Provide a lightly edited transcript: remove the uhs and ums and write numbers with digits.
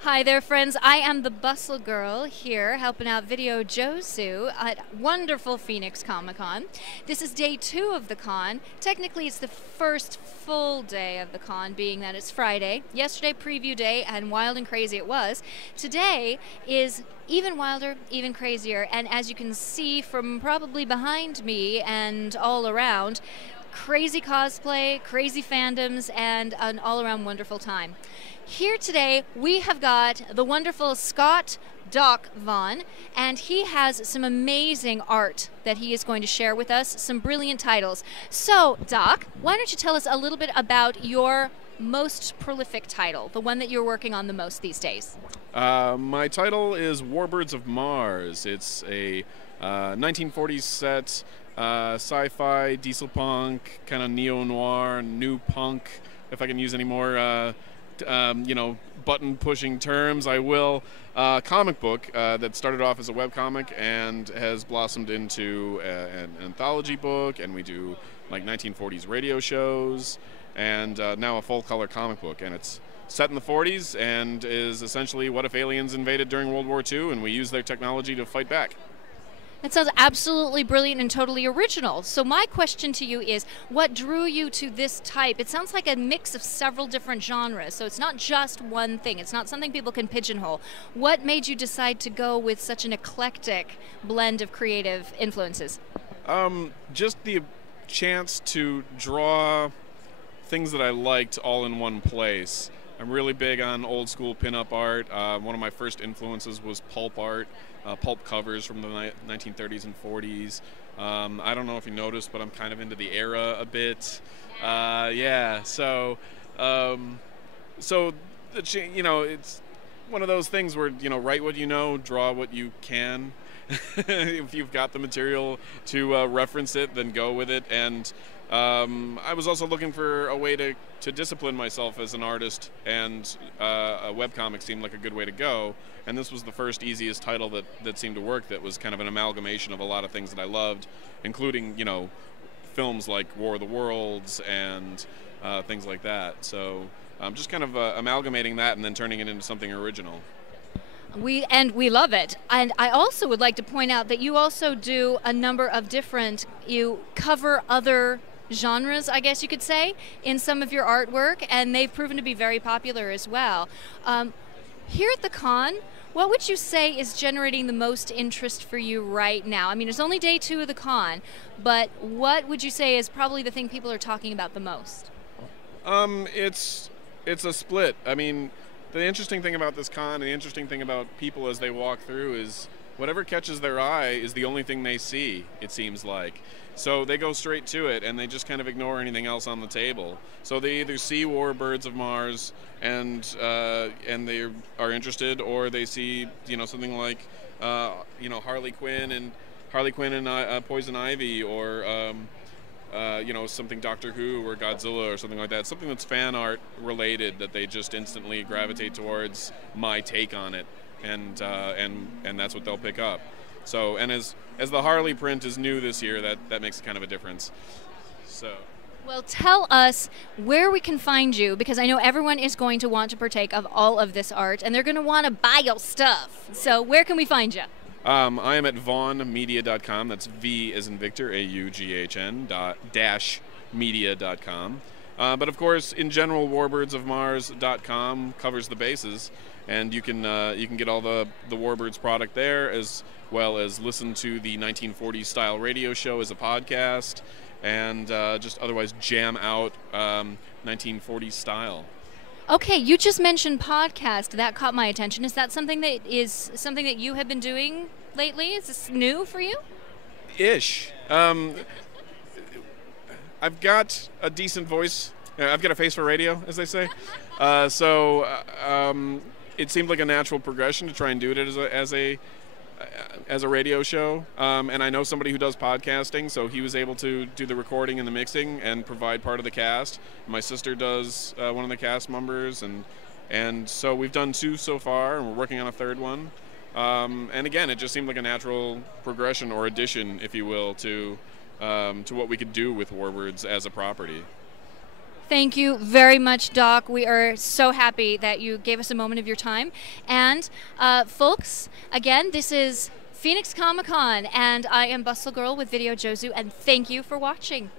Hi there, friends. I am the Bustle Girl here helping out Video Jouzu at wonderful Phoenix Comicon. This is day 2 of the con. Technically, it's the first full day of the con, being that it's Friday. Yesterday, preview day, and wild and crazy it was. Today is even wilder, even crazier, and as you can see from probably behind me and all around, crazy cosplay, crazy fandoms, and an all-around wonderful time. Here today, we have got the wonderful Scott Doc Vaughn, and he has some amazing art that he is going to share with us, some brilliant titles. So, Doc, why don't you tell us a little bit about your most prolific title, the one that you're working on the most these days? My title is Warbirds of Mars. It's a 1940s set, sci-fi, diesel punk, kind of neo-noir, new punk, if I can use any more button-pushing terms, I will. Comic book that started off as a webcomic and has blossomed into an anthology book, and we do like 1940s radio shows, and now a full-color comic book, and it's set in the 40s and is essentially what if aliens invaded during World War II and we use their technology to fight back. That sounds absolutely brilliant and totally original. So my question to you is, what drew you to this type? It sounds like a mix of several different genres, so it's not just one thing. It's not something people can pigeonhole. What made you decide to go with such an eclectic blend of creative influences? Just the chance to draw things that I liked all in one place. I'm really big on old school pinup art. One of my first influences was pulp art, pulp covers from the 1930s and 40s. I don't know if you noticed, but I'm kind of into the era a bit. Yeah, so it's one of those things where, write what you know, draw what you can. If you've got the material to reference it, then go with it. And I was also looking for a way to discipline myself as an artist, and a webcomic seemed like a good way to go. And this was the first easiest title that seemed to work, that was kind of an amalgamation of a lot of things that I loved, including, films like War of the Worlds and things like that. So just kind of amalgamating that and then turning it into something original. We love it. And I also would like to point out that you also do a number of you cover other genres, I guess you could say, in some of your artwork, and they've proven to be very popular as well. Here at the con, what would you say is generating the most interest for you right now? I mean, it's only day 2 of the con, but what would you say is probably the thing people are talking about the most? It's a split. I mean, the interesting thing about this con, and the interesting thing about people as they walk through, is whatever catches their eye is the only thing they see, it seems like. So they go straight to it, and they just kind of ignore anything else on the table. So they either see Warbirds of Mars and they are interested, or they see something like Harley Quinn and Poison Ivy, or something Doctor Who or Godzilla or something like that. Something that's fan art related that they just instantly gravitate towards my take on it, and that's what they'll pick up. So, and as the Harley print is new this year, that makes kind of a difference. So. Well, tell us where we can find you, because I know everyone is going to want to partake of all of this art, and they're going to want to buy your stuff. So where can we find you? I am at vaughnmedia.com. That's V as in Victor, AUGHN -media.com. But of course, in general, warbirdsofmars.com covers the bases, and you can get all the Warbirds product there, as well as listen to the 1940s style radio show as a podcast, and just otherwise jam out 1940s style. Okay, you just mentioned podcast. That caught my attention. Is that something that you have been doing lately? Is this new for you? Ish. I've got a decent voice. I've got a face for radio, as they say. So it seemed like a natural progression to try and do it as a radio show. And I know somebody who does podcasting, so he was able to do the recording and the mixing and provide part of the cast. My sister does one of the cast members, and so we've done 2 so far, and we're working on a 3rd one. And again, it just seemed like a natural progression, or addition, if you will, to what we could do with Warbirds as a property. Thank you very much, Doc. We are so happy that you gave us a moment of your time. And folks, again, this is Phoenix Comicon, and I am Bustle Girl with Video Jouzu, and thank you for watching.